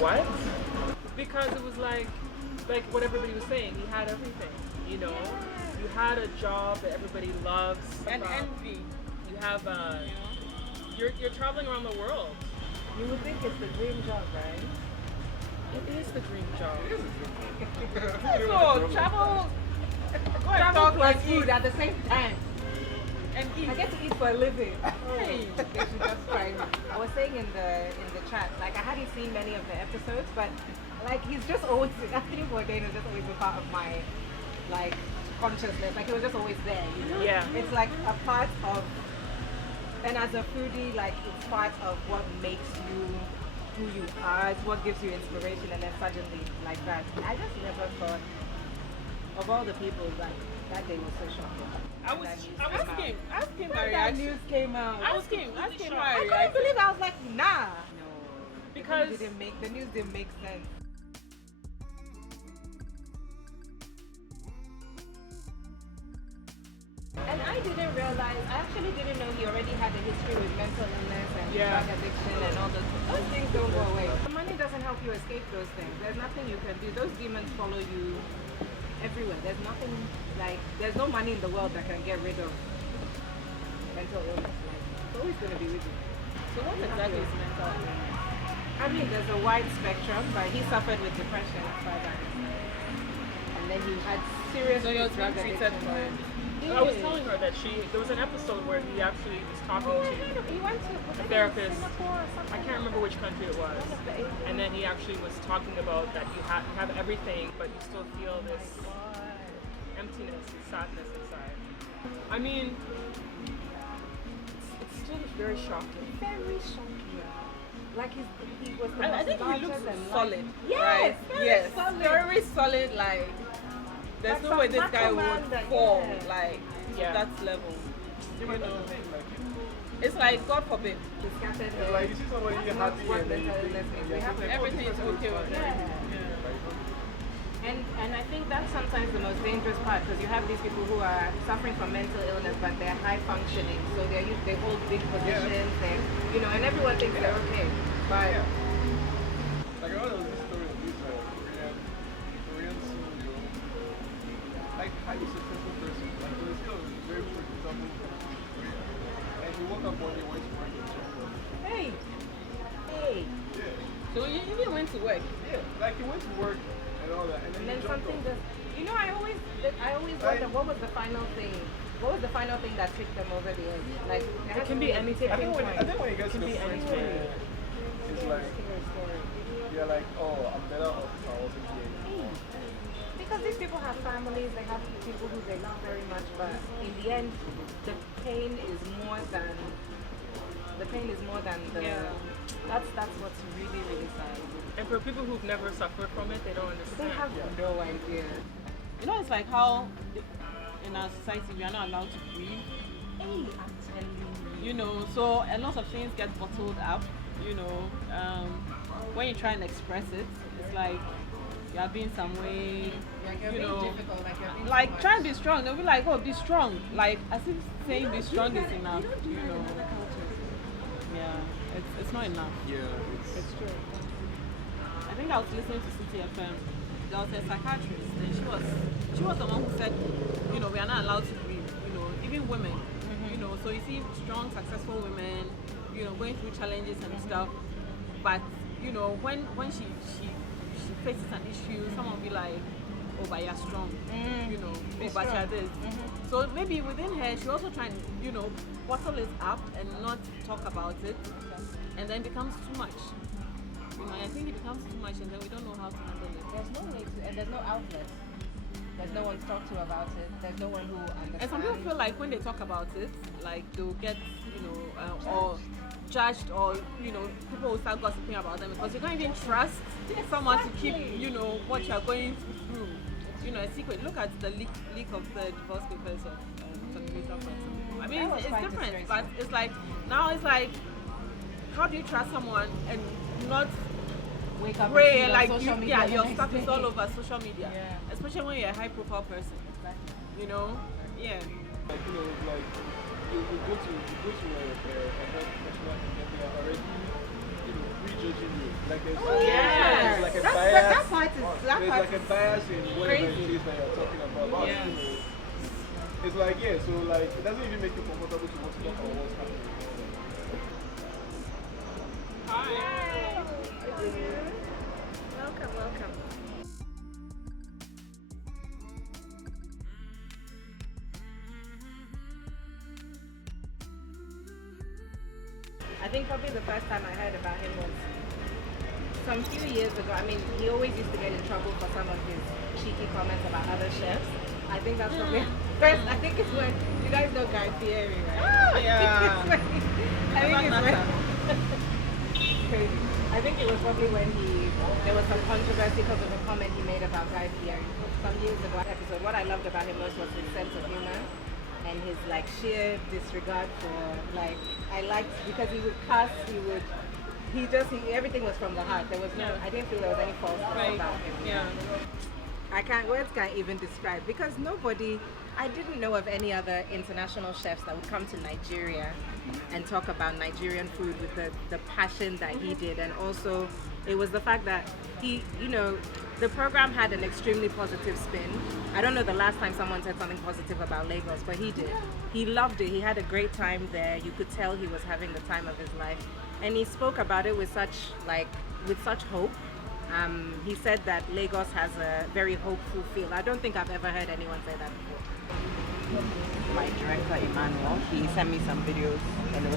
what? Because it was like what everybody was saying. He had everything, you know. You had a job that everybody loves. And envy. You have you're traveling around the world. You would think it's the dream job, right? It is the dream job. So travel, go and Travel talk plus and food eat. at the same time. And eat. I get to eat for a living. Hey. They should just try me. I was saying in the chat, like I hadn't seen many of the episodes, but like he's just always Anthony Bourdain has just always been part of my like consciousness. Like he was just always there, you know? Yeah. It's like a part of, and as a foodie, like it's part of what makes you who you are. It's what gives you inspiration, and then suddenly like that. I just never thought of all the people like that day was so shocking. Ask him my When that reaction. news came out, Ask him my I couldn't reaction. believe it. I was like, nah. No. Because The news didn't make sense. And I didn't realize, I actually didn't know he already had a history with mental illness and drug addiction and all those things don't go away. The money doesn't help you escape those things. There's nothing you can do. Those demons follow you everywhere. There's nothing like, there's no money in the world that can get rid of mental illness. Like, it's always going to be with you. So what exactly is mental illness? I mean, there's a wide spectrum, but he suffered with depression as far as I understand. And then he had serious So you're drug being treated addiction. for it. I was telling her that there was an episode where he actually was talking to He went to a therapist. Singapore or something. I can't remember which country it was. One of the Asian- And then he actually was talking about that you have everything, but you still feel this emptiness and sadness inside. I mean, it's still very shocking. Very shocking. Like he was the I most think he larger looks than life. solid. Yes, right? very Yes, solid. very solid. Like there's Like no way some this guy macho man would that- fall yeah. like to Yeah. that level. Yeah, but that's the thing, like, It's like God forbid. He scattered it's like you see somebody That's happy what and then mental you illness think, is. yeah, We have it's like, everything oh, is this okay person with is it. fine. And I think that's sometimes the most dangerous part because you have these people who are suffering from mental illness but they're high functioning, so they hold big positions, and everyone thinks they're okay. But Yeah. Like, I heard of this story of this Korean CEO, like, highly successful person, like, he was still very profitable in Korea. And he woke up one day, went to work in China. hey, Yeah. So you even went to work. Yeah, like, he went to work and all that, and and then then he jumped something off. just, I always wonder what was the final thing. What was the final thing that took them over the edge? Like there has can to be a anything. I tipping think point. when it gets to Can the be point anything. where it's like, you're like, oh, I'm better off if I wasn't here. Because these people have families, they have people who they love very much, but in the end, the pain is more than the. Yeah. That's what's really really sad. And for people who've never suffered from it, they don't They understand. have no idea. You know, it's like how in our society we are not allowed to breathe. Hey, I'm telling you. You know, so a lot of things get bottled up. You know, when you try and express it, it's like you are being some way. You're You being know, difficult, like you're being too Like much. try and be strong. They'll be like, oh, be strong. Like as if saying be strong is enough. You don't do You that in know, other cultures. yeah, it's not enough. Yeah, It's true. I think I was listening to City FM. There was a psychiatrist, and she was the one who said, you know, we are not allowed to breathe. You know, even women. You know, so you see strong, successful women, you know, going through challenges and stuff. But you know, when she faces an issue, someone will be like, oh, but you're strong. You know, oh, but you're this. So maybe within her, she also trying, you know, bottle it up and not talk about it, and then becomes too much. You know, I think it becomes too much, and then we don't know how to handle it. There's no way to, and there's no outlet. There's no one to talk to about it. There's no one who understands. And some people feel like when they talk about it, like they'll get, you know, or judged, or you know, people will start gossiping about them because you can't even trust someone to keep, you know, what you are going through. You know, a secret. Look at the leak of the divorce papers of Tony Bourdain, for example. I mean, That was it's quite different, disgraceful. but it's like now it's like, how do you trust someone and not wake up pray and like see it on you, social media yeah, the your next stuff is day. all over social media, Yeah. especially when you're a high profile person. You know, yeah. like, you know, like, you go to a health professional and then they are already, you know, prejudging you. Like, there's Yes. there's like a bias in whatever it is that you're talking about. But, Yes. you know, it's like, yeah, so like, it doesn't even make you comfortable to want to talk about what's happening. Hi. Welcome, welcome. I think probably the first time I heard about him was some few years ago. I mean, he always used to get in trouble for some of his cheeky comments about other chefs. I think that's probably first. I think it's when you guys know Guy Fieri, right? Oh, yeah. I think it's when crazy. I think it was probably when there was some controversy because of a comment he made about Guy Fieri some years ago. Episode. What I loved about him most was his sense of humor and his like sheer disregard for like I liked because he would cuss, everything was from the heart. There was no I didn't feel there was any false about him. Yeah. Words can't even describe because I didn't know of any other international chefs that would come to Nigeria and talk about Nigerian food with the passion that he did. And also it was the fact that he, the program had an extremely positive spin. I don't know the last time someone said something positive about Lagos, but he did. He loved it. He had a great time there. You could tell he was having the time of his life. And he spoke about it with such hope. He said that Lagos has a very hopeful feel. I don't think I've ever heard anyone say that before. My director Emmanuel, he sent me some videos, and it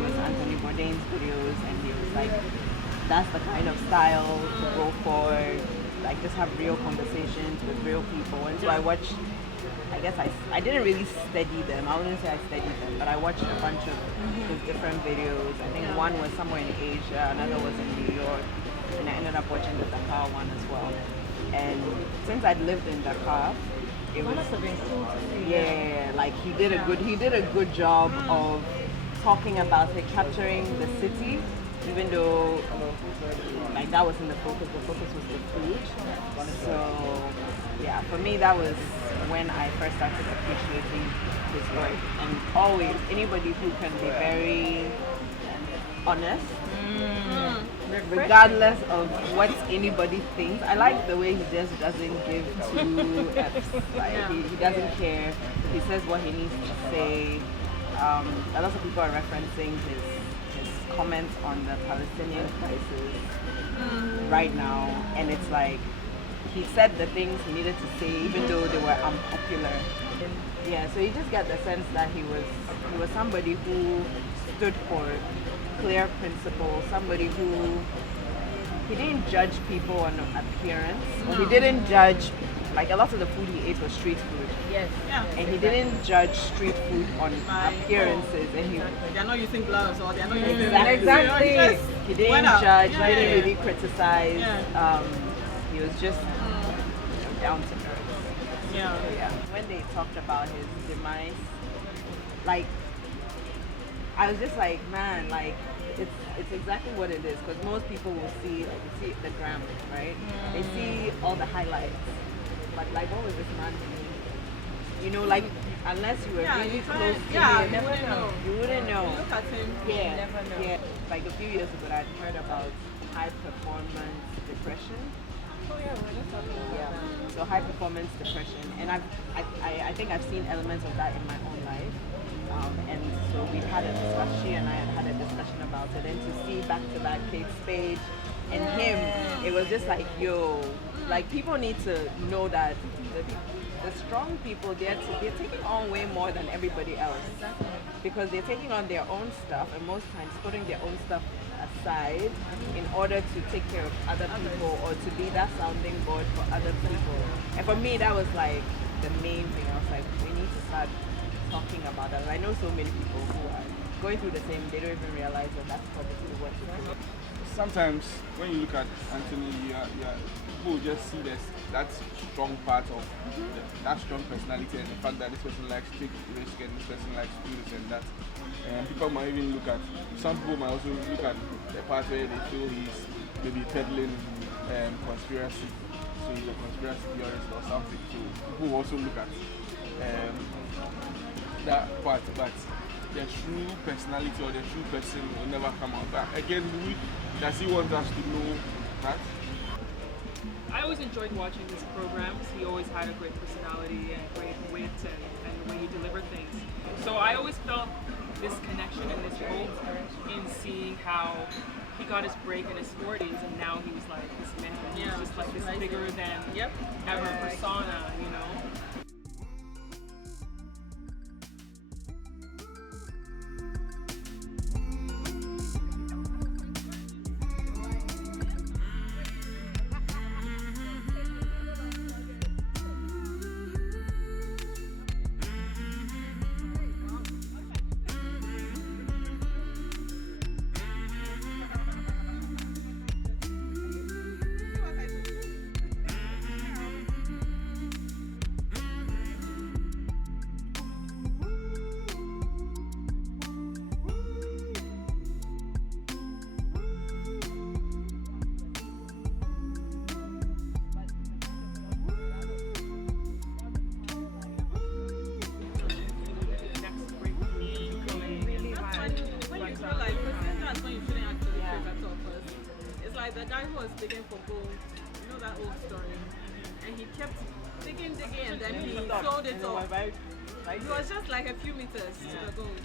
was Anthony Bourdain's videos, and he was like, "That's the kind of style to go for. Like, just have real conversations with real people." And so I watched. I guess I didn't really study them. I wouldn't say I studied them, but I watched a bunch of his different videos. I think one was somewhere in Asia, another was in New York, and I ended up watching the Dakar one as well. And since I'd lived in Dakar, it must have been cool to see. Yeah, like he did a good job of talking about it, capturing the city, even though like that wasn't the focus. The focus was the food. So yeah, for me that was when I first started appreciating his work. And always anybody who can be very honest, regardless of what anybody thinks. I like the way he just doesn't give two F's. Like he doesn't care. He says what he needs to say. A lot of people are referencing his comments on the Palestinian crisis right now, and it's like he said the things he needed to say even though they were unpopular. Yeah, so you just get the sense that he was somebody who stood for clear principles, somebody who he didn't judge people on appearance, or he didn't judge, like a lot of the food he ate was street food. Yes. Yeah. And he didn't judge street food on appearances, and they're not using gloves or they're not using Exactly. he didn't judge, he didn't really criticize. He was just down to earth. Yeah. So, yeah. When they talked about his demise, like I was just like, man, like it's exactly what it is, because most people will see the gram, right? They see all the highlights, but like, what was this man doing? You know, like unless you were really close to him, you wouldn't know. Look at him. Yeah, never know. yeah. Like a few years ago, I'd heard about high performance depression. Oh yeah, we're just talking about Yeah. that. So high performance depression, and I think I've seen elements of that in my own life. And so we had a discussion, she and I had a discussion about it, and to see back-to-back Kate Spade and him, it was just like, yo, like people need to know that the strong people, they're taking on way more than everybody else, because they're taking on their own stuff, and most times putting their own stuff aside in order to take care of other people, or to be that sounding board for other people. And for me, that was like the main thing. I was like, we need to start talking about that. I know so many people who are going through the same, they don't even realize that that's probably what it is. Sometimes when you look at Anthony, people just see that strong part of that strong personality, and the fact that this person likes to take risk and this person likes to do this and that. And people might even look at, some people might also look at the part where they feel he's maybe peddling conspiracy, so he's a conspiracy theorist or something. So people also look at that part, but the true personality or the true person will never come out. But again, does he want us to know that? I always enjoyed watching his programs. He always had a great personality and great wit and the way he delivered things. So I always felt this connection and this hope in seeing how he got his break in his 40s and now he's like this man. He's just like this bigger than ever persona, you know? The guy who was digging for gold, you know that old story, and he kept digging, and then he sold it off. He was just like a few meters to the gold.